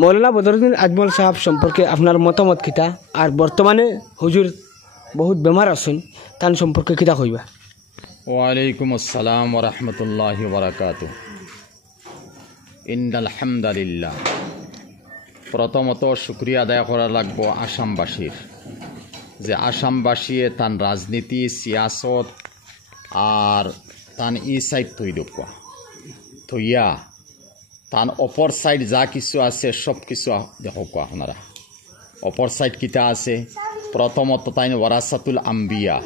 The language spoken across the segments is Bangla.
মৌলানা বদরুদ্দিন আজমল সাহেব সম্পর্কে আপনার মতামত কিতা, আর বর্তমানে হুজুর বহুত বেমার আছেন তার সম্পর্কে কিতা কইবা? ওয়ালাইকুম আসসালাম ওয়া রাহমাতুল্লাহি ওয়া বারাকাতুহু। ইন্নাল হামদুলিল্লাহ। প্রথমত শুকরিয়া আদায় করা লাগবো আসামবাসীর, যে আসামবাসীয়ে তান রাজনীতি সিয়াসত আর তান ই সাইড থইয়া তান অপর সাইড যা কিছু আছে সব কিছু দেখো আপনারা। অপর সাইড কিতা আছে? প্রথমত তাইন ওয়ারাসাতুল আম্বিয়া,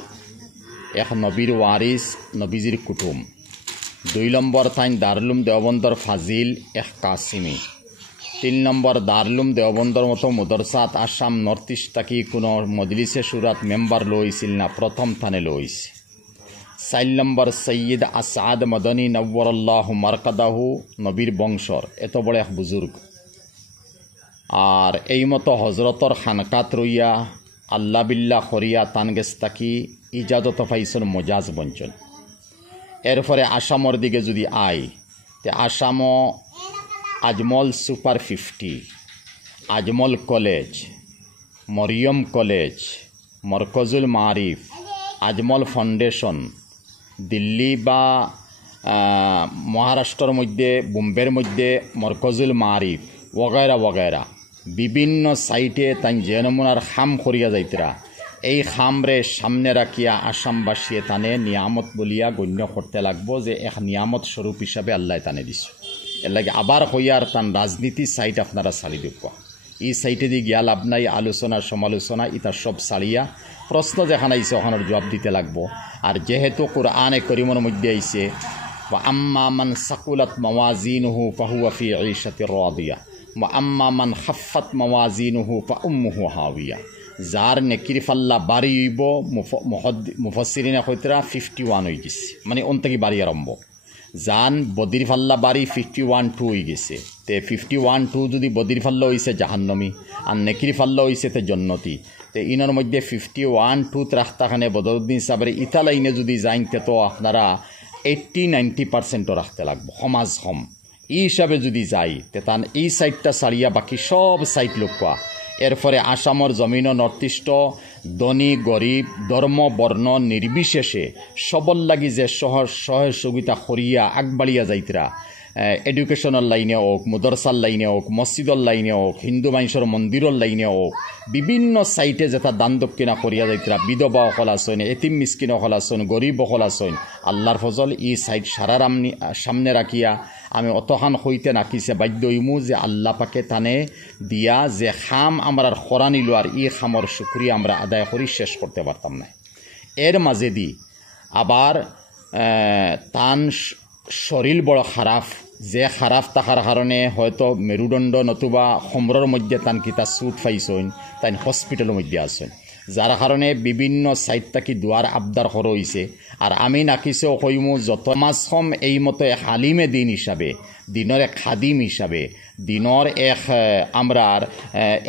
এক নবীর ওয়ারিস, নবীজির কুটুম। 2 নম্বর তাইন দারুলুম দেওবন্দর ফাজিল, এক কাসিমি। 3 নম্বর দারুলুম দেওবন্দর মতো মদরসাত আসাম নর্থ ইস্ট থাকি কোনো মজলিসে সুরাত মেম্বার লইছিল না, প্রথম থানে লইছে। 4 নম্বর সৈয়দ আসাদ মদনী নব্বরল্লাহু মারকাদাহু, নবীর বংশর, এত বড় এক বুজুর্গ। আর এই মতো হজরতর খানকাত রইয়া আল্লাহ বিল্লাহ করিয়া তান গেছ তাকি ইজাজত পাইছন মজাজ বঞ্চন। এরপরে আসামর দিকে যদি আই, তে আসামও Ajmal super 50, Ajmal college, Mariam college, Markazul Maarif, Ajmal foundation, Delhi বা মহারাষ্ট্রের মধ্যে বোম্বের মধ্যে মরকজুল মারিফ ওগায়রা ওগায়রা বিভিন্ন সাইটে তাই যে নমুনার খাম করিয়া যাইতরা, এই খামরে সামনে রাখিয়া আসামবাসীয়ে তানে নিয়ামত বলিয়া গণ্য করতে লাগবো, যে এক নিয়ামত স্বরূপ হিসাবে আল্লাহ তানে দিছে। এর লাগে আবার হইয়ার তান রাজনীতি সাইট আপনারা ছাড়ি দেখবা। এই সাইটে দিয়ে গিয়া লাভ নাই, আলোচনা সমালোচনা ইতা সব ছাড়িয়া প্রশ্ন যেখানে আইছে ওখানের জবাব দিতে লাগবো। আর যেহেতু কোরআনে করিমের মধ্যে আইছে ওয়া আম্মা মান সাকুলাত মাওয়াজিনুহু ফাহুয়া ফি ঈশাতির রাদিয়া ওয়া আম্মা মান খাফফাত মাওয়াজিনুহু ফাউম্মুহু হাওিয়া, যার নেকির ফাল্লা বাড়ি হইব মুফাসসিরিনে কইতরা 51 হয়ে গেছে, মানে অন থেকে বাড়ি আরম্ভ। জান বদির ফাল্লা বাড়ি 51-2 হয়ে গেছে, তে 51-2 যদি বদির ফাল্লা হইছে জাহান্নমী আর নেকির ফাল্লা হইছে তে জন্নতি। তো ইনর মধ্যে 51-2 রাখতাখানে বদরুদ্দিন সাহেবের ইতা লাইনে যদি যাইতে তো আপনারা 80-90% রাখতে লাগবো সমাজ হম। এই হিসাবে যদি যাই তে তান এই সাইডটা ছাড়িয়া বাকি সব সাইড লোকা। এরপরে আসামর জমিন নর্থ ইস্ট ধনী গরিব ধর্ম বর্ণ নির্বিশেষে সবল লাগি যে সহযোগিতা করিয়া আগবাড়িয়া যাইতরা, এডুকেশনের লাইনে হোক, মদরসার লাইনে হোক, মসজিদর লাইনে হোক, হিন্দু মানুষের মন্দিরের লাইনে হোক, বিভিন্ন সাইটে যেটা দান দক্ষিণা করিয়া যাইতরা, বিধবা অকল আসন, এতিম মিসকিন অকল আসন, গরিব অকল আসন, আল্লাহর ফজল এই সাইট সারার সামনে রাখিয়া আমি অতখান হইতে নাকিছে বাধ্য হইমু যে আল্লাহ পাকে তানে দিয়া যে খাম আমরা খরা নিল, আর এই খামর শুক্রিয়া আমরা আদায় করি শেষ করতে পারতাম না। এর মাঝেদি আবার তান শরীর বড় খারাপ, যে খারাপ থাকার কারণে হয়তো মেরুদণ্ড নতুবা সমরের মধ্যে তান কিতা চুট পাইছেন, তাই হসপিটালের মধ্যে আসেন, যার কারণে বিভিন্ন সাইড থাকি দুয়ার আবদার করা হয়েছে। আর আমি নাকিছেও কইমু যত মাসম এই মতো এক আলিমে দিন হিসাবে, দিনের এক খাদিম হিসাবে, দিনের এক আমরার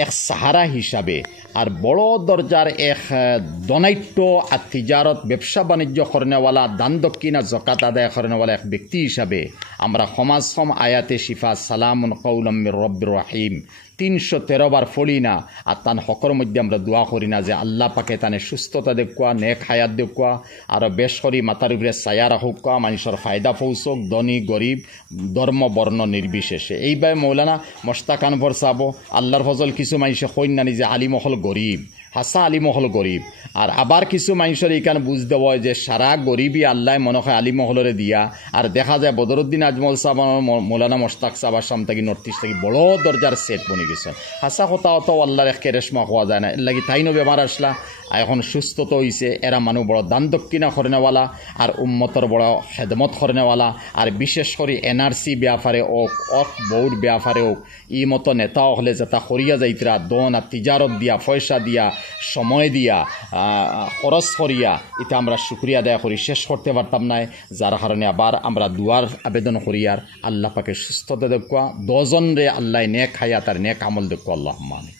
এক সাহারা হিসাবে, আর বড় দরজার এক দনাইত্য আর তিজারত ব্যবসা বাণিজ্য করেনেওয়ালা, দান দক্ষিণা জকাত আদায় করেনেওয়ালা এক ব্যক্তি হিসাবে আমরা সমাজম আয়াতে শিফা সালামুন কওলাম মির রব্বির রহিম 313 বার ফলি না, আর তান হকর মধ্যে আমরা দোয়া করি না যে আল্লাহ পাকে তানে সুস্থতা দেখুয়া, নেক হায়াত দেখুয়া, আর বেশ করি মাতার উপরে ছায়া রাখুকা, মানুষের ফায়দা পৌঁছক, ধনী গরিব ধর্ম বর্ণ নির্বিশেষে। এইভাবে মৌলানা মোশতাক আনওয়ার সাহেব আল্লাহর ফজল কিছু মানুষে কইন না যে আলিম হল গরিব, হাসা আলিম হল গরিব, আর আবার কিছু মানুষের এইখানে বুঝতে হয় যে সারা গরিবই আল্লাহ মনে হয় আলিম হলরে দিয়া। আর দেখা যায় বদরুদ্দিন আজমল সাহেব মৌলানা মোশতাক সাহেব আসাম থেকে নর্থ ইস্ট থেকে বড় দরজার সেট বনে গেছেন। হাসা কথা অত আল্লাহর এক কেরেশমা হওয়া যায় না, এর লাগি তাইনও বেমার আসলা, এখন সুস্থ তো হইছে। এরা মানুষ বড় দান দক্ষিণা করেনেওয়ালা আর উম্মতর বড় খেদমত করেনেওয়ালা, আর বিশেষ করে এনআরসি ব্যাপারে হোক, অফ বোর্ড ব্যাপারে হোক, ই মতো নেতা হলে যেটা করিয়া যাইতরা দন আর তিজারত দিয়া, পয়সা দিয়া, সময় দিয়া, খরচ করিয়া, এটা আমরা শুক্রিয়া আদায় করি শেষ করতে পারতাম না। যার কারণে আবার আমরা দুয়ার আবেদন করি আর আল্লাহ পাকে সুস্থতা দেখুয়া, 10 জনরে আল্লাহ নেক হায়াত আর নেক আমল দেখুয়া, আল্লাহুম্মা আমিন।